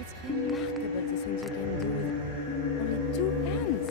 It's remarkable the things you can do with only two hands.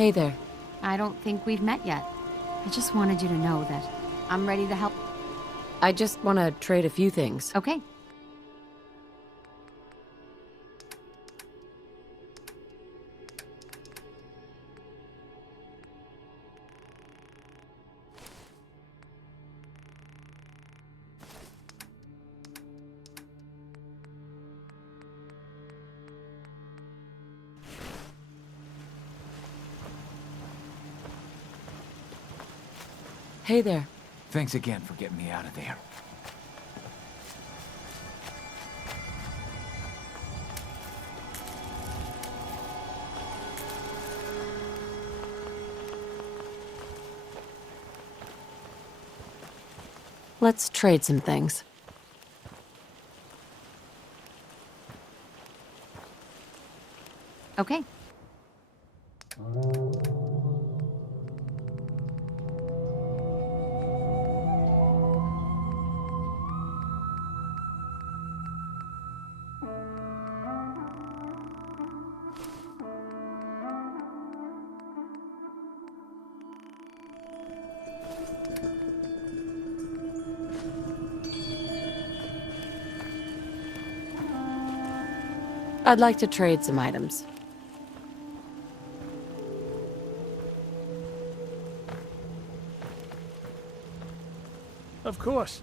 Hey there. I don't think we've met yet. I just wanted you to know that I'm ready to help. I just want to trade a few things. Okay. Hey there. Thanks again for getting me out of there. Let's trade some things. Okay. I'd like to trade some items. Of course.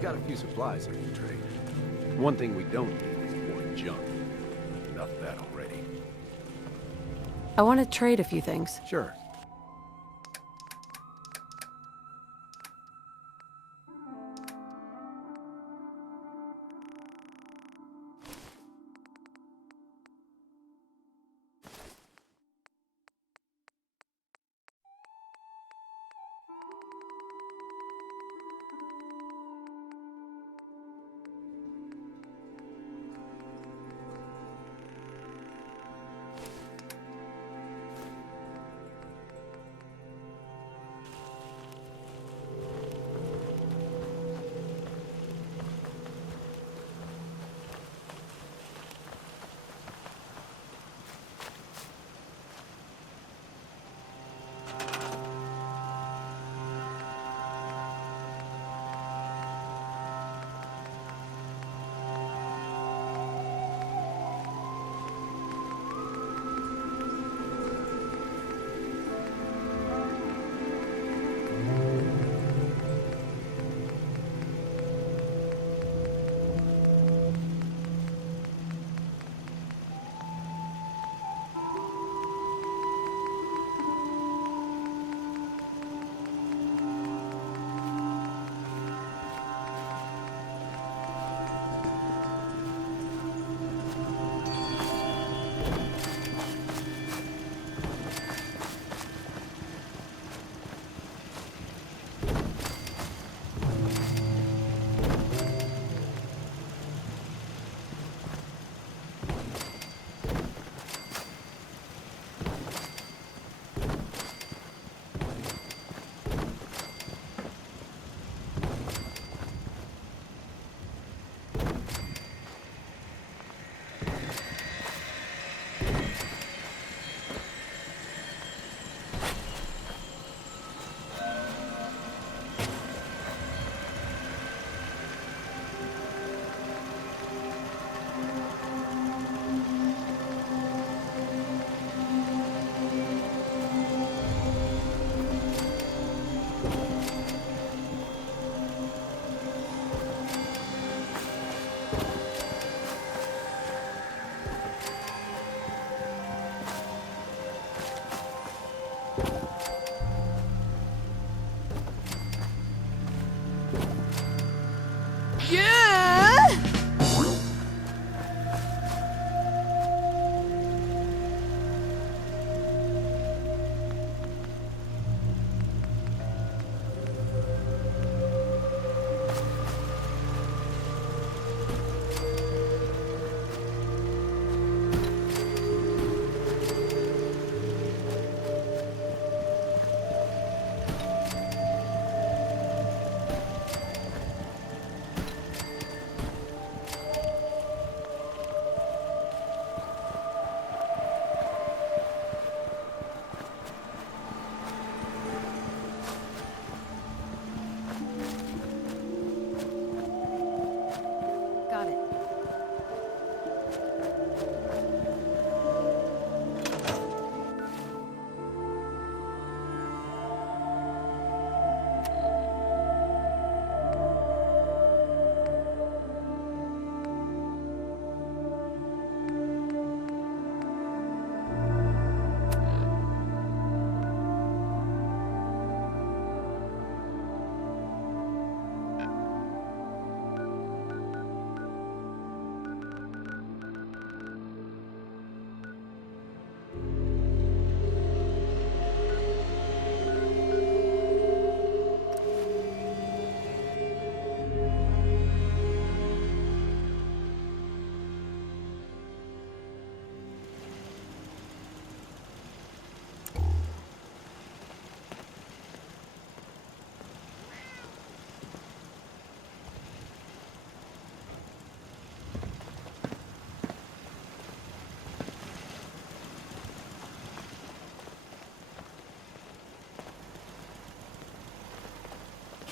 Got a few supplies I can trade. One thing we don't need is more junk. Enough of that already. I want to trade a few things. Sure.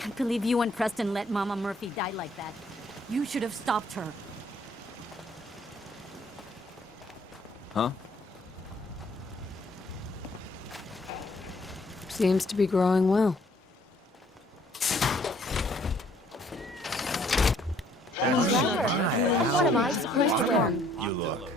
can't believe you and Preston let Mama Murphy die like that. You should have stopped her. Huh? Seems to be growing well. What am I supposed to wear? You look.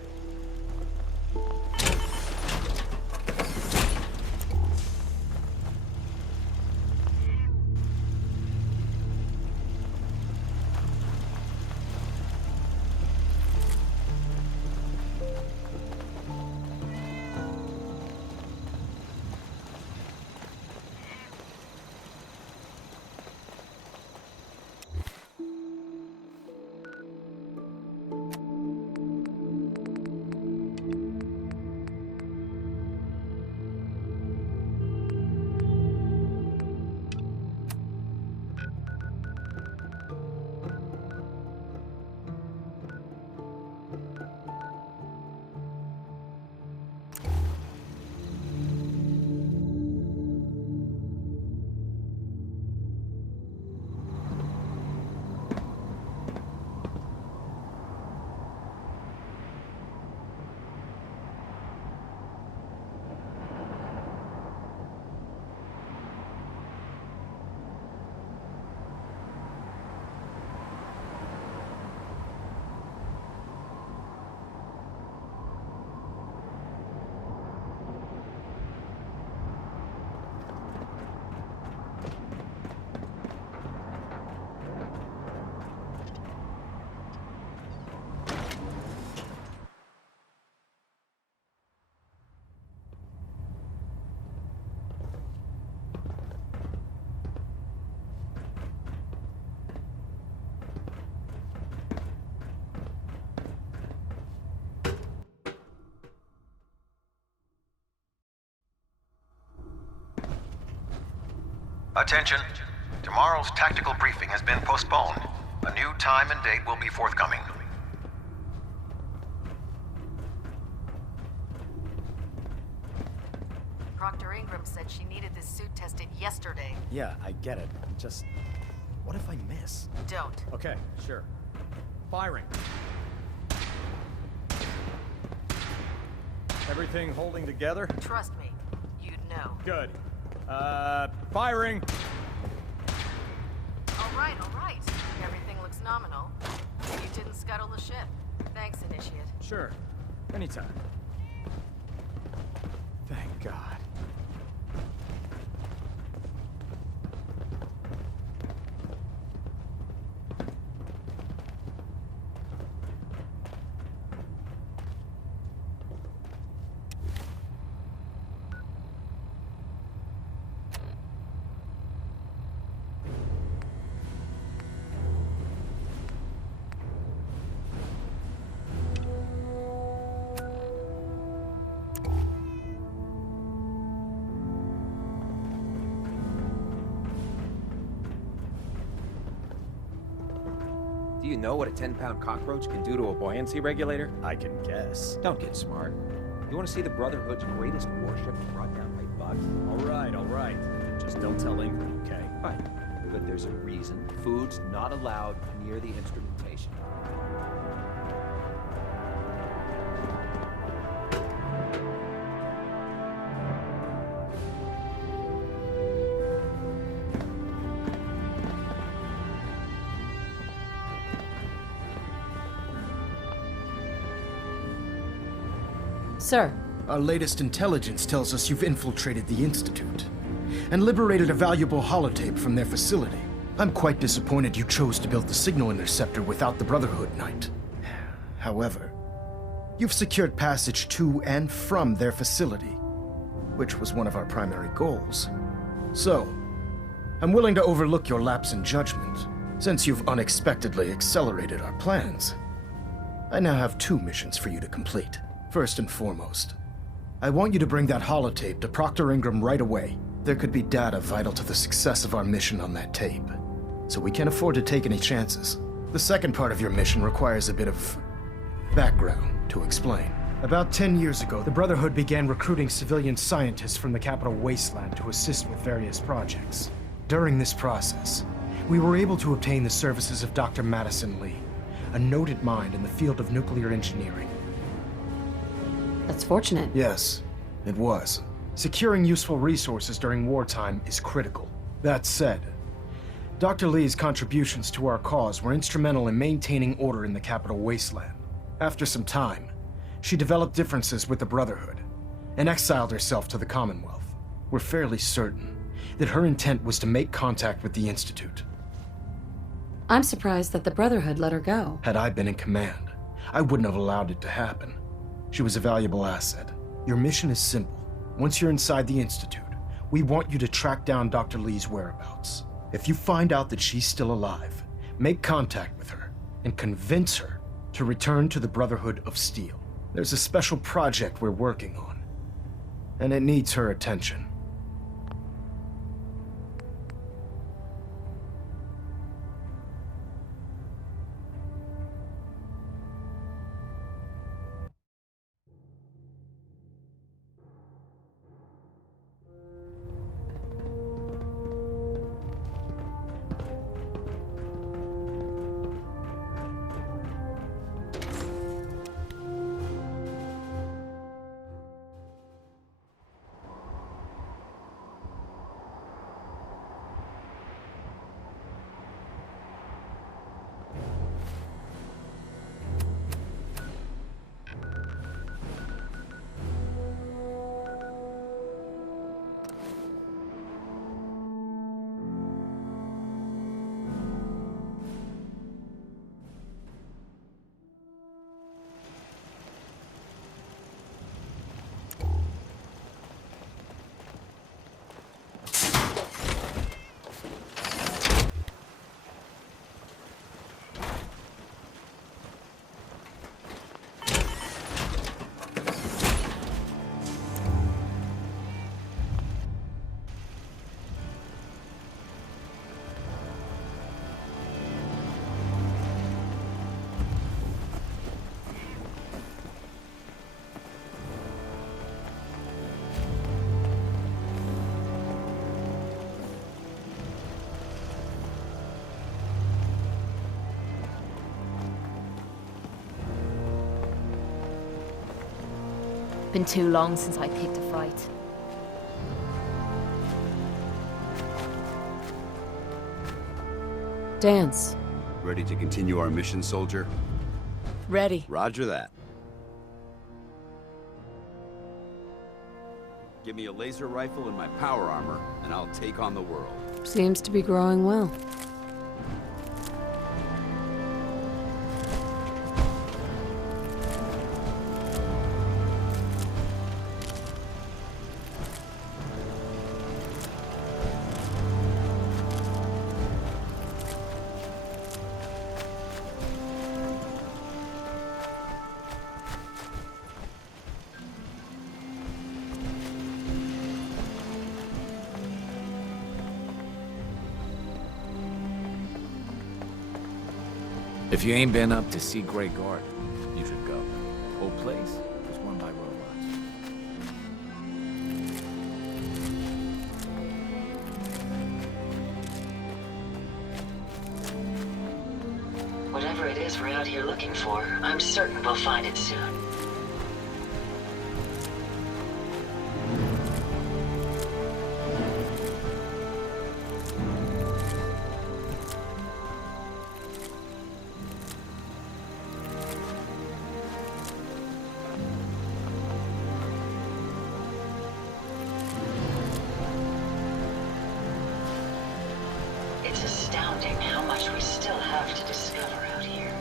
Attention. Tomorrow's tactical briefing has been postponed. A new time and date will be forthcoming. Proctor Ingram said she needed this suit tested yesterday. Yeah, I get it. Just... what if I miss? Don't. Okay, sure. Firing. Everything holding together? Trust me, you'd know. Good. Firing! All right. Everything looks nominal. You didn't scuttle the ship. Thanks, Initiate. Sure. Anytime. Thank God. Do you know what a 10-pound cockroach can do to a buoyancy regulator? I can guess. Don't get smart. You want to see the Brotherhood's greatest warship brought down by bugs? All right. Just don't tell Ingram, okay? Fine. But there's a reason food's not allowed near the instrumentation. Sir, Our latest intelligence tells us you've infiltrated the Institute and liberated a valuable holotape from their facility. I'm quite disappointed you chose to build the signal interceptor without the Brotherhood Knight. However, you've secured passage to and from their facility, which was one of our primary goals. So, I'm willing to overlook your lapse in judgment, since you've unexpectedly accelerated our plans. I now have 2 missions for you to complete. First and foremost, I want you to bring that holotape to Proctor Ingram right away. There could be data vital to the success of our mission on that tape, so we can't afford to take any chances. The second part of your mission requires a bit of background to explain. About 10 years ago, the Brotherhood began recruiting civilian scientists from the capital wasteland to assist with various projects. During this process, We were able to obtain the services of Dr. Madison Lee, a noted mind in the field of nuclear engineering. That's fortunate. Yes, it was. Securing useful resources during wartime is critical. That said, Dr. Lee's contributions to our cause were instrumental in maintaining order in the capital wasteland. After some time, she developed differences with the Brotherhood and exiled herself to the Commonwealth. We're fairly certain that her intent was to make contact with the Institute. I'm surprised that the Brotherhood let her go. Had I been in command, I wouldn't have allowed it to happen. She was a valuable asset. Your mission is simple. Once you're inside the Institute, we want you to track down Dr. Lee's whereabouts. If you find out that she's still alive, make contact with her and convince her to return to the Brotherhood of Steel. There's a special project we're working on, and it needs her attention. Been too long since I picked a fight. Dance. Ready to continue our mission, soldier? Ready. Roger that. Give me a laser rifle and my power armor, and I'll take on the world. Seems to be growing well. If you ain't been up to see Grey Garden, you should go. Whole place was run by robots. Whatever it is we're out here looking for, I'm certain we'll find it soon. It's astounding how much we still have to discover out here.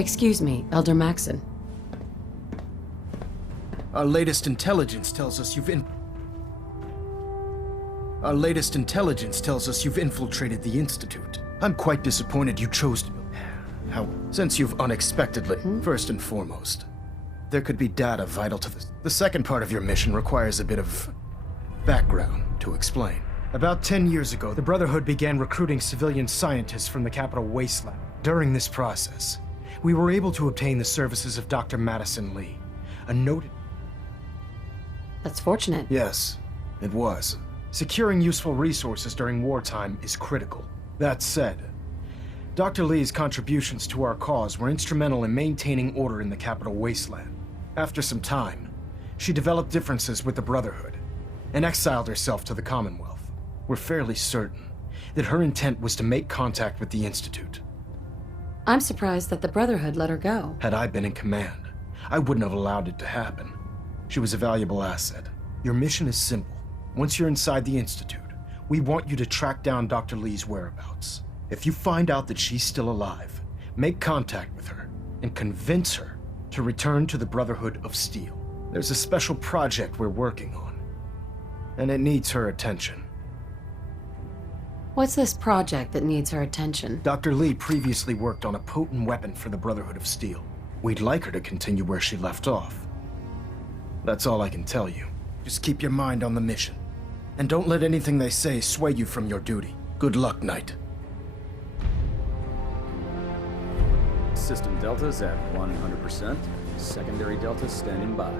Excuse me, Elder Maxon. Our latest intelligence tells us you've infiltrated the Institute. I'm quite disappointed you chose to... How... Since you've unexpectedly... First and foremost, there could be data vital to this. The second part of your mission requires a bit of... background to explain. About 10 years ago, the Brotherhood began recruiting civilian scientists from the capital wasteland. During this process, we were able to obtain the services of Dr. Madison Lee, a noted... That's fortunate. Yes, it was. Securing useful resources during wartime is critical. That said, Dr. Lee's contributions to our cause were instrumental in maintaining order in the capital wasteland. After some time, she developed differences with the Brotherhood and exiled herself to the Commonwealth. We're fairly certain that her intent was to make contact with the Institute. I'm surprised that the Brotherhood let her go. Had I been in command, I wouldn't have allowed it to happen. She was a valuable asset. Your mission is simple. Once you're inside the Institute, we want you to track down Dr. Lee's whereabouts. If you find out that she's still alive, make contact with her and convince her to return to the Brotherhood of Steel. There's a special project we're working on, and it needs her attention. What's this project that needs her attention? Dr. Lee previously worked on a potent weapon for the Brotherhood of Steel. We'd like her to continue where she left off. That's all I can tell you. Just keep your mind on the mission. And don't let anything they say sway you from your duty. Good luck, Knight. System Delta's at 100%. Secondary Delta standing by.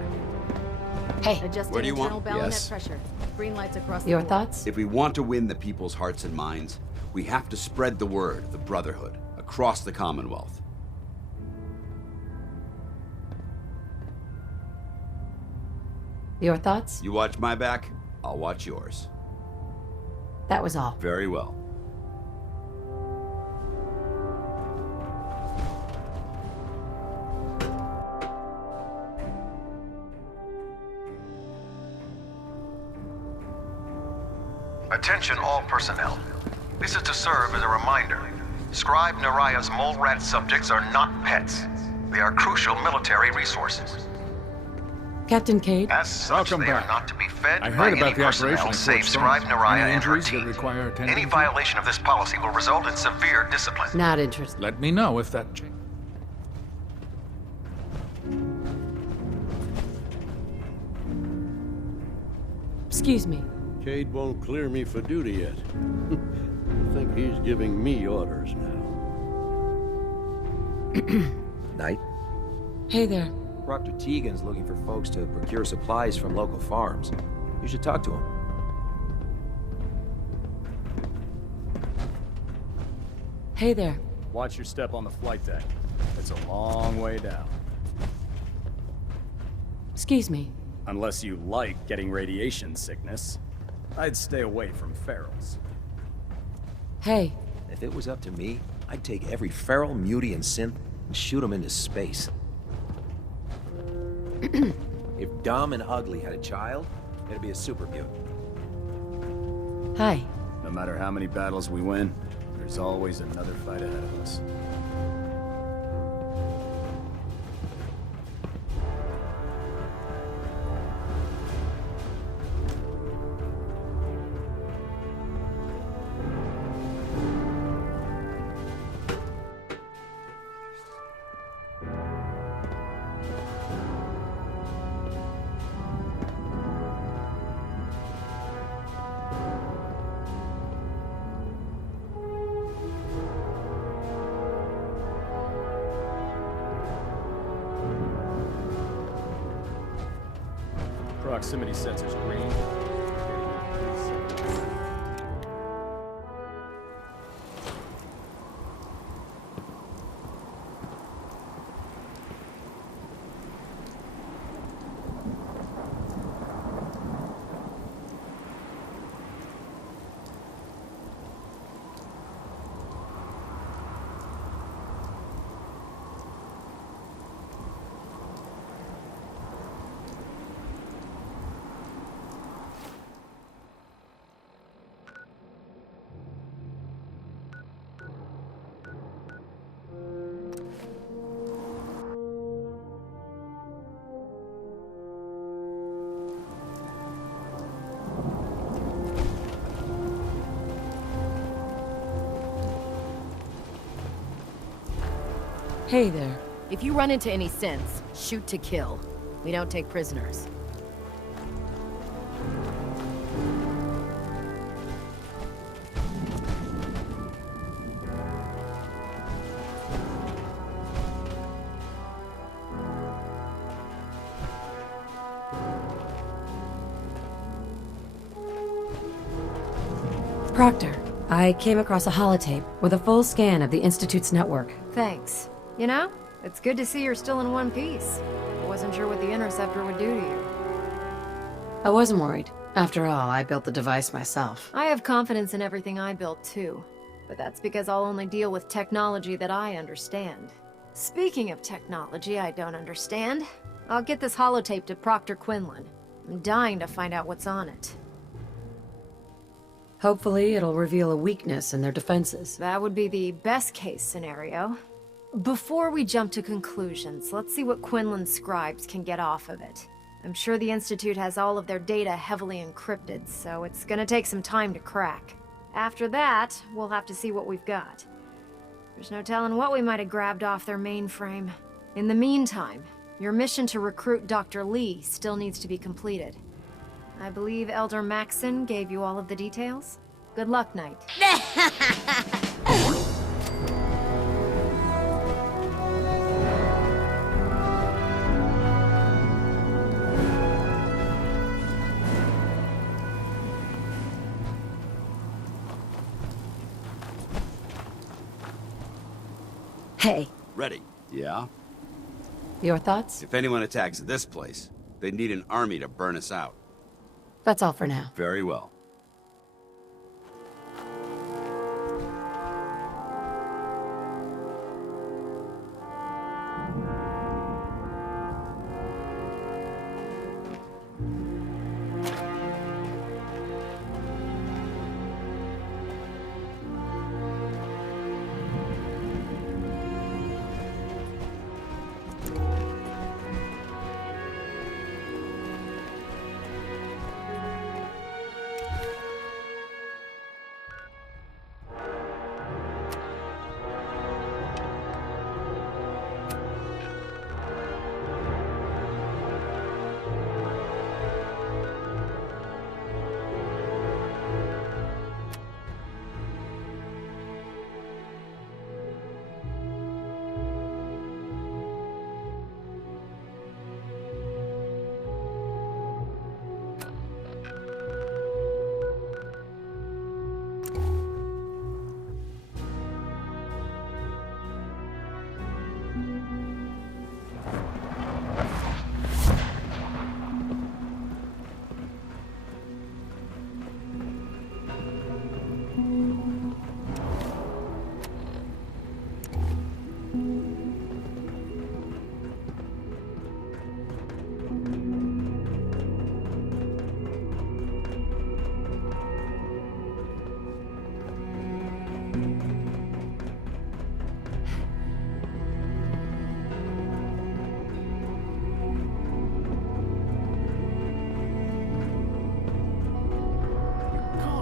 Hey. Adjusting Where do you internal want- baronet Yes. pressure. Green lights across the Your board. thoughts? If we want to win the people's hearts and minds, we have to spread the word of the Brotherhood across the Commonwealth. Your thoughts? You watch my back, I'll watch yours. That was all. Very well. Attention all personnel. This is to serve as a reminder. Scribe Naraya's mole rat subjects are not pets. They are crucial military resources. Captain Cade? As such, they are not to be fed I by heard any about the operation personnel in save Fort Scribe Stone. Naraya Any and her injuries that team. require attention Any to? violation of this policy will result in severe discipline. Not interested. Let me know if that... Excuse me. Cade won't clear me for duty yet. I think he's giving me orders now. Knight? Hey there. Proctor Tegan's looking for folks to procure supplies from local farms. You should talk to him. Hey there. Watch your step on the flight deck. It's a long way down. Excuse me. Unless you like getting radiation sickness, I'd stay away from ferals. Hey. If it was up to me, I'd take every feral, mutie, and synth and shoot them into space. If Dumb and Ugly had a child, it'd be a super mutant. Hi. No matter how many battles we win, there's always another fight ahead of us. Proximity sensors green. Hey there. If you run into any synths, shoot to kill. We don't take prisoners. Proctor, I came across a holotape with a full scan of the Institute's network. Thanks. You know, it's good to see you're still in one piece. I wasn't sure what the Interceptor would do to you. I wasn't worried. After all, I built the device myself. I have confidence in everything I built too. But that's because I'll only deal with technology that I understand. Speaking of technology I don't understand, I'll get this holotape to Proctor Quinlan. I'm dying to find out what's on it. Hopefully, it'll reveal a weakness in their defenses. That would be the best-case scenario. Before we jump to conclusions, let's see what Quinlan's scribes can get off of it. I'm sure the Institute has all of their data heavily encrypted, so it's gonna take some time to crack. After that, we'll have to see what we've got. There's no telling what we might have grabbed off their mainframe. In the meantime, your mission to recruit Dr. Lee still needs to be completed. I believe Elder Maxson gave you all of the details. Good luck, Knight. Hey, Ready. Yeah? your thoughts? If anyone attacks this place, they need an army to burn us out. That's all for now. Very well.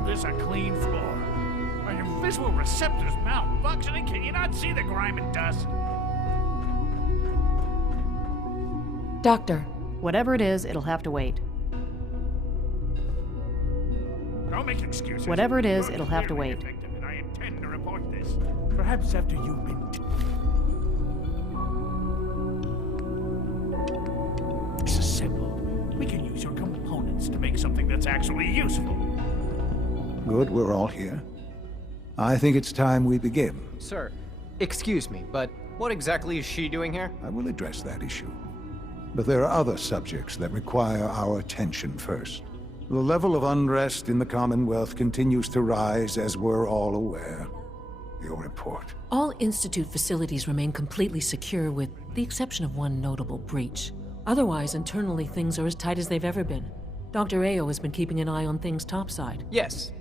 This a clean floor. Are your visual receptors malfunctioning? Can you not see the grime and dust? Doctor. Whatever it is, it'll have to wait. Don't make excuses. Whatever it is, You're it'll have to clearly wait. affected, and I intend to report this. Perhaps after you've been... This is simple. We can use your components to make something that's actually useful. Good, we're all here. I think it's time we begin. Sir, excuse me, but what exactly is she doing here? I will address that issue. But there are other subjects that require our attention first. The level of unrest in the Commonwealth continues to rise, as we're all aware. Your report. All Institute facilities remain completely secure with the exception of one notable breach. Otherwise, internally, things are as tight as they've ever been. Dr. Ayo has been keeping an eye on things topside. Yes,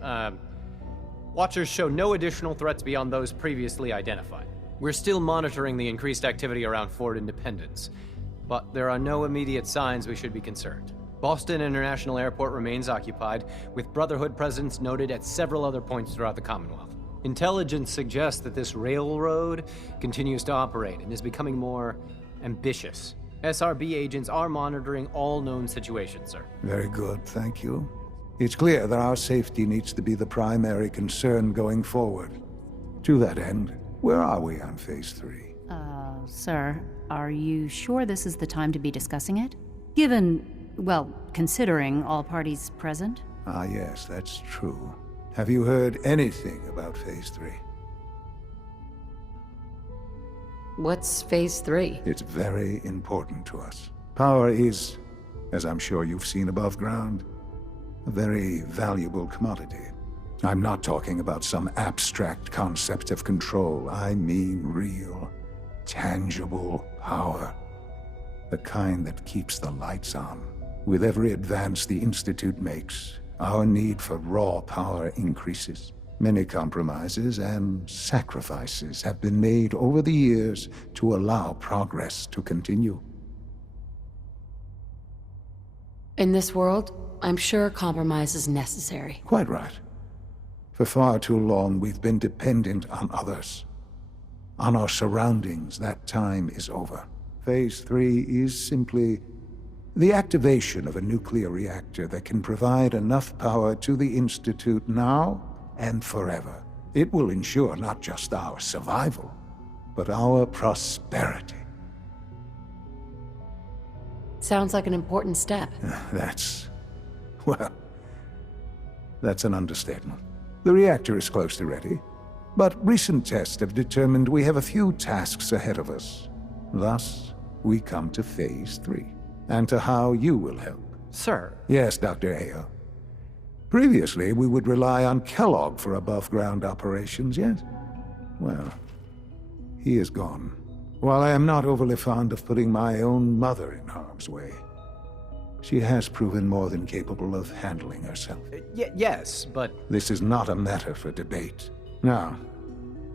Watchers show no additional threats beyond those previously identified. We're still monitoring the increased activity around Fort Independence, but there are no immediate signs we should be concerned. Boston International Airport remains occupied, with Brotherhood presence noted at several other points throughout the Commonwealth. Intelligence suggests that this railroad continues to operate and is becoming more ambitious. SRB agents are monitoring all known situations, sir. Very good, thank you. It's clear that our safety needs to be the primary concern going forward. To that end, where are we on Phase 3? Sir, are you sure this is the time to be discussing it? Given, well, considering all parties present? Ah, yes, that's true. Have you heard anything about Phase 3? What's Phase 3? It's very important to us. Power is, as I'm sure you've seen above ground, a very valuable commodity. I'm not talking about some abstract concept of control. I mean real, tangible power. The kind that keeps the lights on. With every advance the Institute makes, our need for raw power increases. Many compromises and sacrifices have been made over the years to allow progress to continue. In this world, I'm sure compromise is necessary. Quite right. For far too long, we've been dependent on others. On our surroundings. That time is over. Phase 3 is simply the activation of a nuclear reactor that can provide enough power to the Institute now and forever. It will ensure not just our survival, but our prosperity. Sounds like an important step. That's an understatement. The reactor is close to ready, but recent tests have determined we have a few tasks ahead of us. Thus, we come to Phase 3, and to how you will help. Sir. Yes, Dr. Ayo. Previously, we would rely on Kellogg for above-ground operations, yes? Well, he is gone. While I am not overly fond of putting my own mother in harm's way, she has proven more than capable of handling herself. Yes, but... This is not a matter for debate. Now,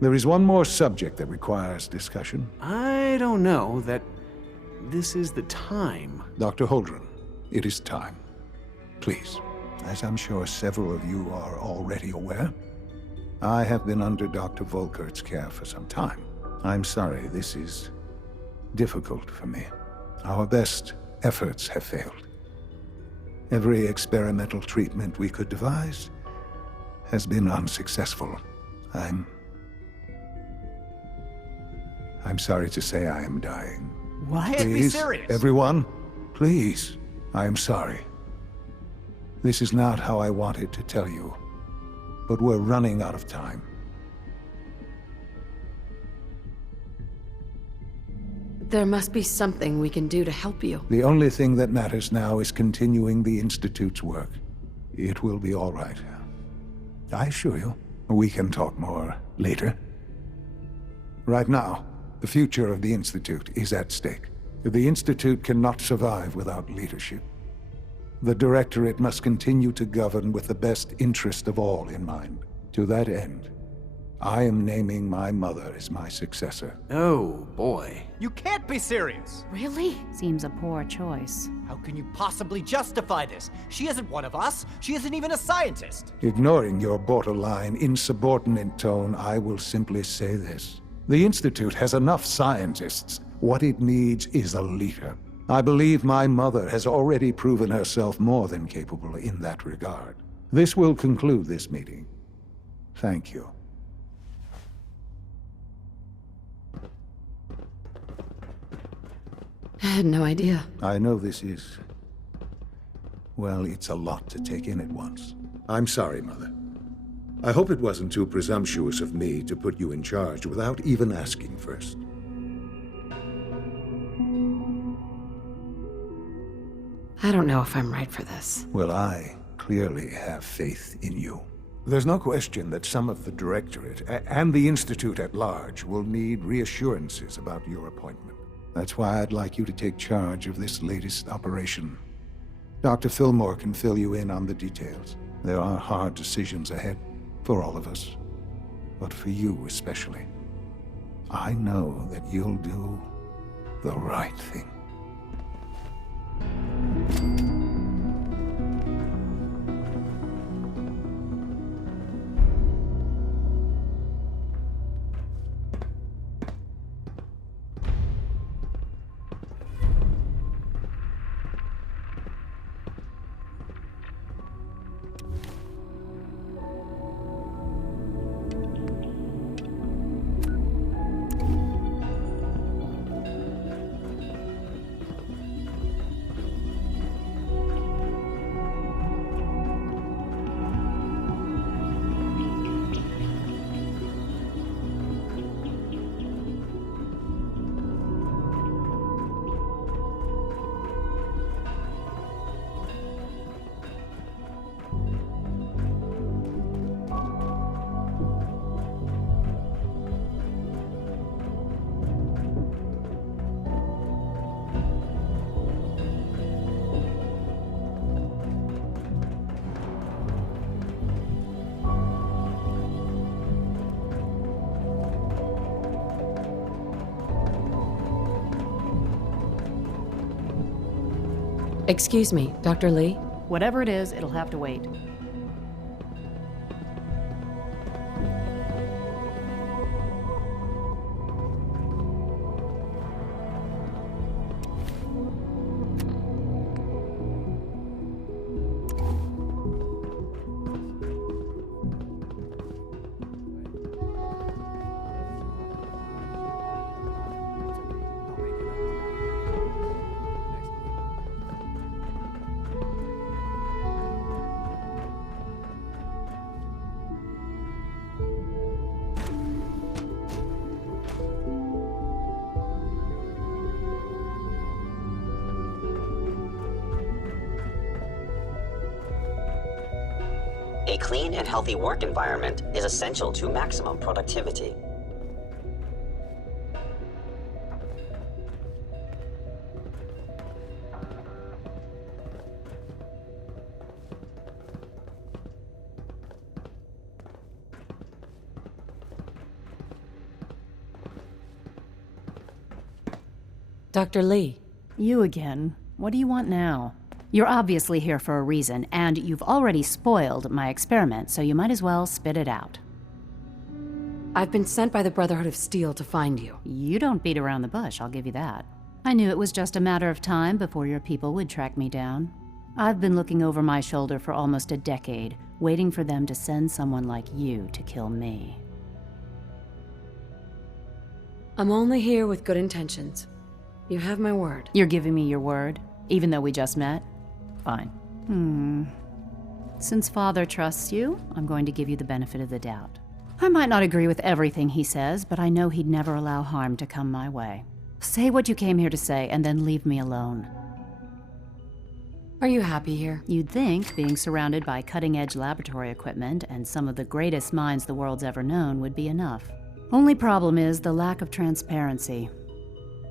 there is one more subject that requires discussion. I don't know that this is the time. Dr. Holdren, it is time. Please. As I'm sure several of you are already aware, I have been under Dr. Volkert's care for some time. I'm sorry, this is difficult for me. Our best efforts have failed. Every experimental treatment we could devise has been unsuccessful. I'm sorry to say I am dying. What? Please, Be serious. Everyone, please, I am sorry. This is not how I wanted to tell you, but we're running out of time. There must be something we can do to help you. The only thing that matters now is continuing the Institute's work. It will be all right. I assure you, we can talk more later. Right now, the future of the Institute is at stake. The Institute cannot survive without leadership. The Directorate must continue to govern with the best interest of all in mind. To that end, I am naming my mother as my successor. Oh, boy. You can't be serious! Really? Seems a poor choice. How can you possibly justify this? She isn't one of us. She isn't even a scientist. Ignoring your borderline, insubordinate tone, I will simply say this. The Institute has enough scientists. What it needs is a leader. I believe my mother has already proven herself more than capable in that regard. This will conclude this meeting. Thank you. I had no idea. I know this is... well, it's a lot to take in at once. I'm sorry, Mother. I hope it wasn't too presumptuous of me to put you in charge without even asking first. I don't know if I'm right for this. Well, I clearly have faith in you. There's no question that some of the Directorate and the Institute at large will need reassurances about your appointment. That's why I'd like you to take charge of this latest operation. Dr. Fillmore can fill you in on the details. There are hard decisions ahead for all of us, but for you especially. I know that you'll do the right thing. Excuse me, Dr. Lee? Whatever it is, it'll have to wait. A clean and healthy work environment is essential to maximum productivity. Dr. Lee. You again. What do you want now? You're obviously here for a reason, and you've already spoiled my experiment, so you might as well spit it out. I've been sent by the Brotherhood of Steel to find you. You don't beat around the bush, I'll give you that. I knew it was just a matter of time before your people would track me down. I've been looking over my shoulder for almost a decade, waiting for them to send someone like you to kill me. I'm only here with good intentions. You have my word. You're giving me your word, even though we just met? Fine. Since Father trusts you, I'm going to give you the benefit of the doubt. I might not agree with everything he says, but I know he'd never allow harm to come my way. Say what you came here to say, and then leave me alone. Are you happy here? You'd think being surrounded by cutting-edge laboratory equipment and some of the greatest minds the world's ever known would be enough. Only problem is the lack of transparency.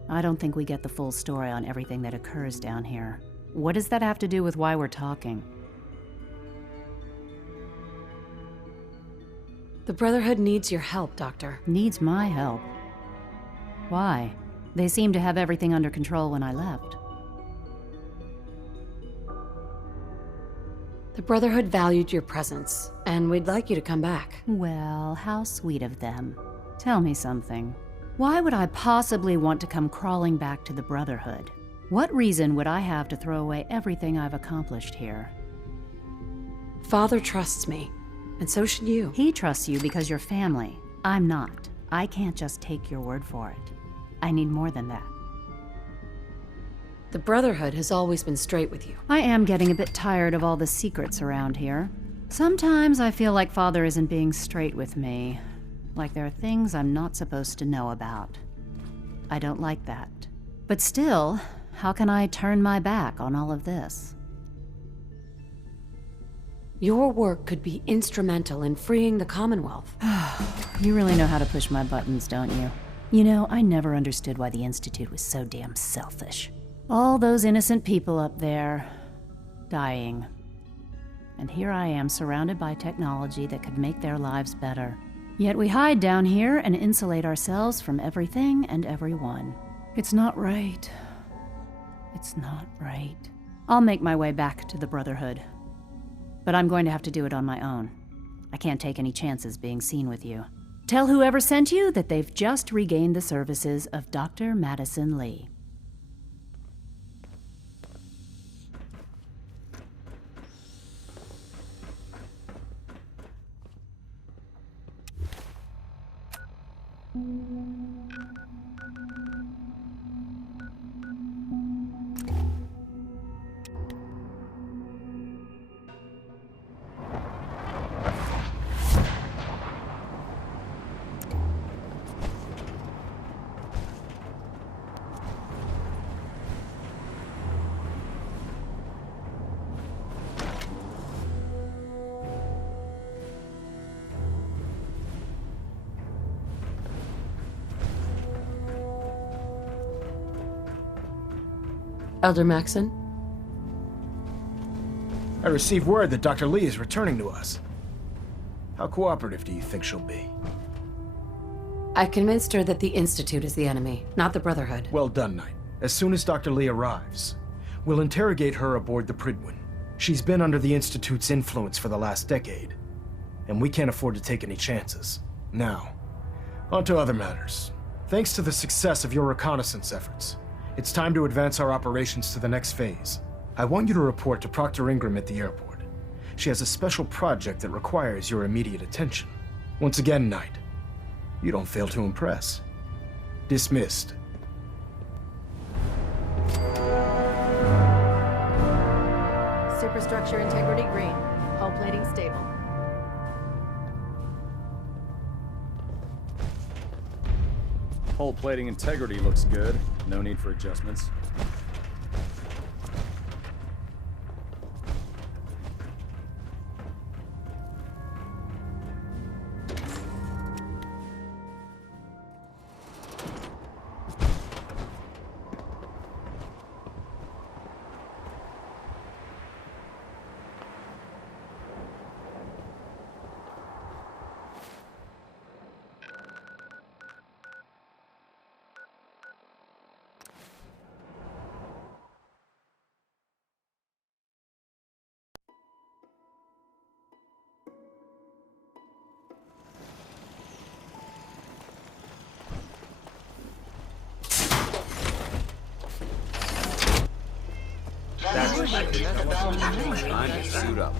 I don't think we get the full story on everything that occurs down here. What does that have to do with why we're talking? The Brotherhood needs your help, Doctor. Needs my help? Why? They seemed to have everything under control when I left. The Brotherhood valued your presence, and we'd like you to come back. Well, how sweet of them. Tell me something. Why would I possibly want to come crawling back to the Brotherhood? What reason would I have to throw away everything I've accomplished here? Father trusts me, and so should you. He trusts you because you're family. I'm not. I can't just take your word for it. I need more than that. The Brotherhood has always been straight with you. I am getting a bit tired of all the secrets around here. Sometimes I feel like Father isn't being straight with me. Like there are things I'm not supposed to know about. I don't like that. But still, how can I turn my back on all of this? Your work could be instrumental in freeing the Commonwealth. You really know how to push my buttons, don't you? You know, I never understood why the Institute was so damn selfish. All those innocent people up there, dying. And here I am surrounded by technology that could make their lives better. Yet we hide down here and insulate ourselves from everything and everyone. It's not right. It's not right. I'll make my way back to the Brotherhood. But I'm going to have to do it on my own. I can't take any chances being seen with you. Tell whoever sent you that they've just regained the services of Dr. Madison Lee. Elder Maxon? I received word that Dr. Lee is returning to us. How cooperative do you think she'll be? I've convinced her that the Institute is the enemy, not the Brotherhood. Well done, Knight. As soon as Dr. Lee arrives, We'll interrogate her aboard the Prydwen. She's been under the Institute's influence for the last decade, and we can't afford to take any chances. Now, on to other matters. Thanks to the success of your reconnaissance efforts, it's time to advance our operations to the next phase. I want you to report to Proctor Ingram at the airport. She has a special project that requires your immediate attention. Once again, Knight, you don't fail to impress. Dismissed. Superstructure integrity green. Hull plating stable. Hull plating integrity looks good. No need for adjustments. Time to suit up.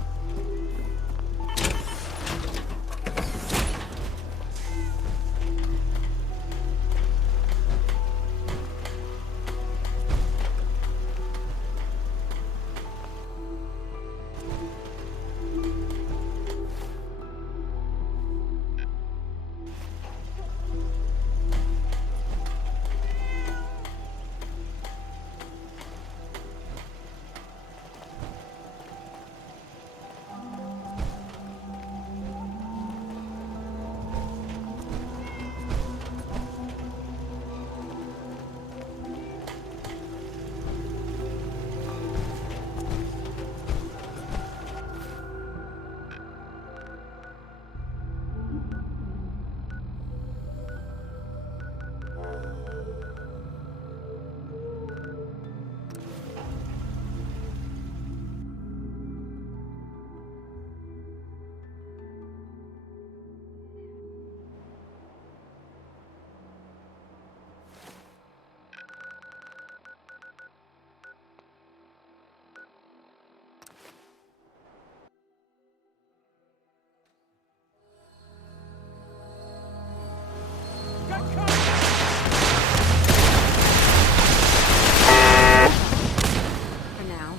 For now.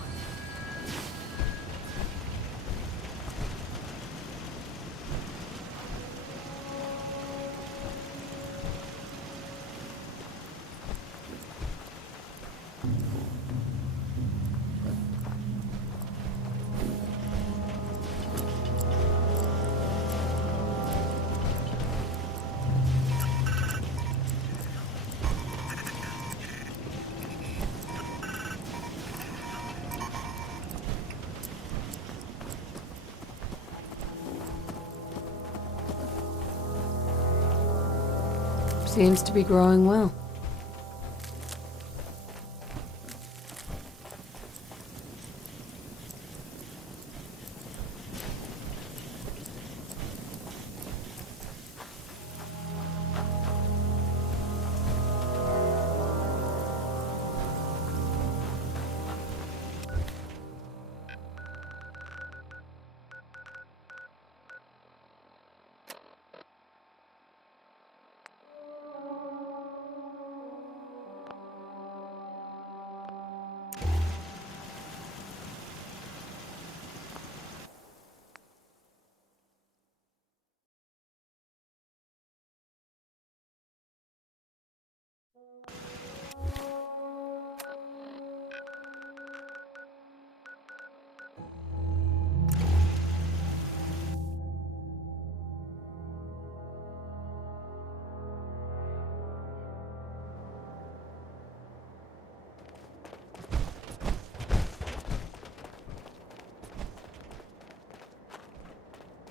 Seems to be growing well.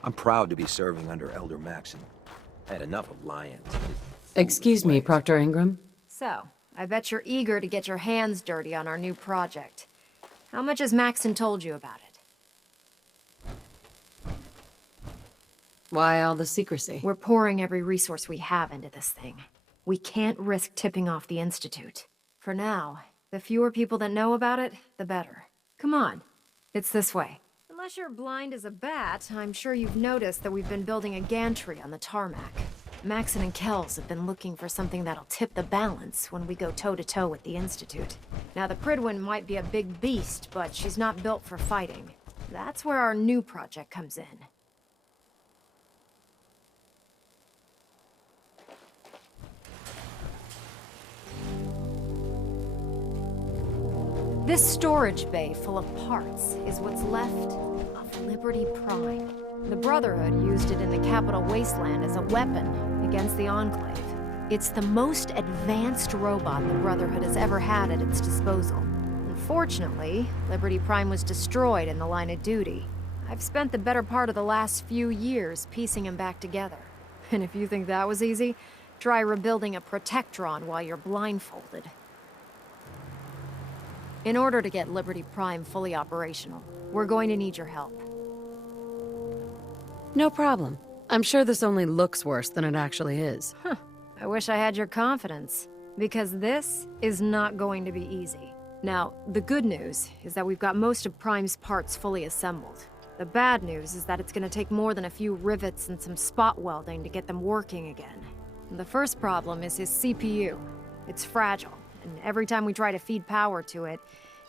I'm proud to be serving under Elder Maxon. I had enough of lions. Excuse me, Proctor Ingram. So, I bet you're eager to get your hands dirty on our new project. How much has Maxon told you about it? Why all the secrecy? We're pouring every resource we have into this thing. We can't risk tipping off the Institute. For now, the fewer people that know about it, the better. Come on, it's this way. Unless you're blind as a bat, I'm sure you've noticed that we've been building a gantry on the tarmac. Maxon and Kells have been looking for something that'll tip the balance when we go toe-to-toe with the Institute. Now, the Prydwen might be a big beast, but she's not built for fighting. That's where our new project comes in. This storage bay full of parts is what's left of Liberty Prime. The Brotherhood used it in the Capital Wasteland as a weapon against the Enclave. It's the most advanced robot the Brotherhood has ever had at its disposal. Unfortunately, Liberty Prime was destroyed in the line of duty. I've spent the better part of the last few years piecing him back together. And if you think that was easy, try rebuilding a Protectron while you're blindfolded. In order to get Liberty Prime fully operational, we're going to need your help. No problem. I'm sure this only looks worse than it actually is. Huh. I wish I had your confidence, because this is not going to be easy. Now, the good news is that we've got most of Prime's parts fully assembled. The bad news is that it's going to take more than a few rivets and some spot welding to get them working again. The first problem is his CPU. It's fragile, and every time we try to feed power to it,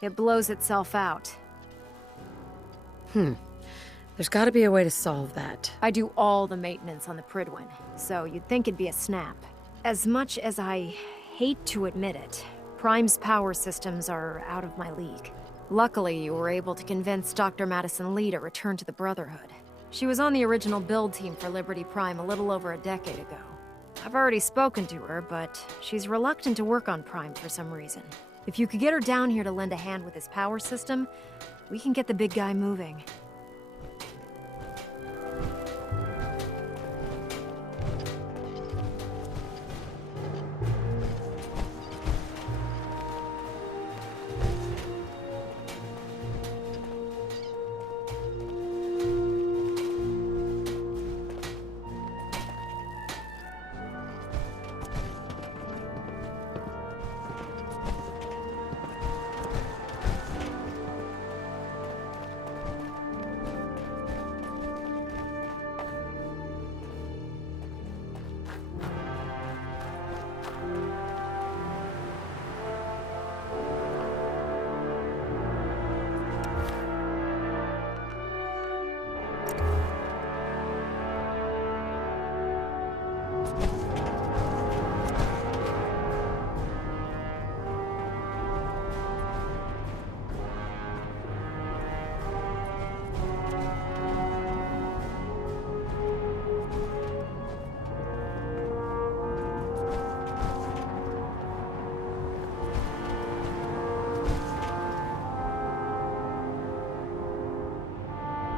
it blows itself out. There's gotta be a way to solve that. I do all the maintenance on the Prydwen, so you'd think it'd be a snap. As much as I hate to admit it, Prime's power systems are out of my league. Luckily, you were able to convince Dr. Madison Lee to return to the Brotherhood. She was on the original build team for Liberty Prime a little over a decade ago. I've already spoken to her, but she's reluctant to work on Prime for some reason. If you could get her down here to lend a hand with his power system, we can get the big guy moving.